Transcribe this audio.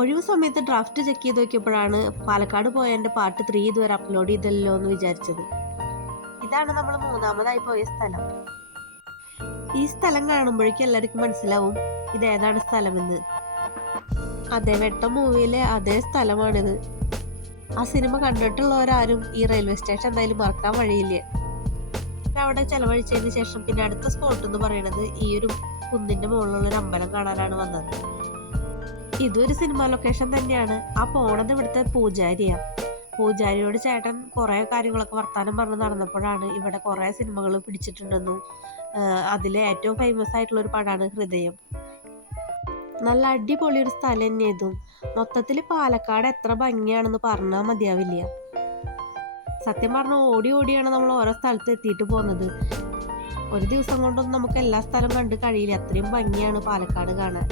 ഒഴിവ് സമയത്ത് draft check ചെയ്ത് നോക്കിയപ്പോഴാണ് പാലക്കാട് പോയ എൻ്റെ പാർട്ട് 3 ഇതുവരെ അപ്ലോഡ് ചെയ്തല്ലോ എന്ന് വിചാരിച്ചത്. ഇതാണ് നമ്മൾ മൂന്നാമതായി പോയ സ്ഥലം. ഈ സ്ഥലം കാണുമ്പോഴേക്കും എല്ലാവർക്കും മനസ്സിലാവും ഇതേതാണ് സ്ഥലമെന്ന്. അതേ വെട്ടം മൂവിയിലെ അതേ സ്ഥലമാണിത്. ആ സിനിമ കണ്ടിട്ടുള്ളവരാരും ഈ റെയിൽവേ സ്റ്റേഷൻ എന്തായാലും മറക്കാൻ വഴിയില്ല. അവിടെ ചെലവഴിച്ചതിന് ശേഷം പിന്നെ അടുത്ത സ്പോട്ട് എന്ന് പറയുന്നത് ഈ ഒരു കുന്നിന്റെ മുകളിലുള്ള ഒരു അമ്പലം കാണാനാണ് വന്നത്. ഇതൊരു സിനിമ ലൊക്കേഷൻ തന്നെയാണ്. ആ പോണത് ഇവിടുത്തെ പൂജാരിയാ. പൂജാരിയോട് ചേട്ടൻ കുറെ കാര്യങ്ങളൊക്കെ വർത്താനം പറഞ്ഞ് നടന്നപ്പോഴാണ് ഇവിടെ കുറെ സിനിമകൾ പിടിച്ചിട്ടുണ്ടെന്നും അതിലെ ഏറ്റവും ഫേമസ് ആയിട്ടുള്ള ഒരു പടമാണ് ഹൃദയം. നല്ല അടിപൊളി ഒരു സ്ഥലം തന്നെയായിരുന്നു. മൊത്തത്തിൽ പാലക്കാട് എത്ര ഭംഗിയാണെന്ന് പറഞ്ഞാൽ മതിയാവില്ല. സത്യം പറഞ്ഞാൽ ഓടി ഓടിയാണ് നമ്മൾ ഓരോ സ്ഥലത്ത് എത്തിയിട്ട് പോകുന്നത്. ഒരു ദിവസം കൊണ്ടൊന്നും നമുക്ക് എല്ലാ സ്ഥലം കണ്ട് കഴിയില്ല. അത്രയും ഭംഗിയാണ് പാലക്കാട് കാണാൻ.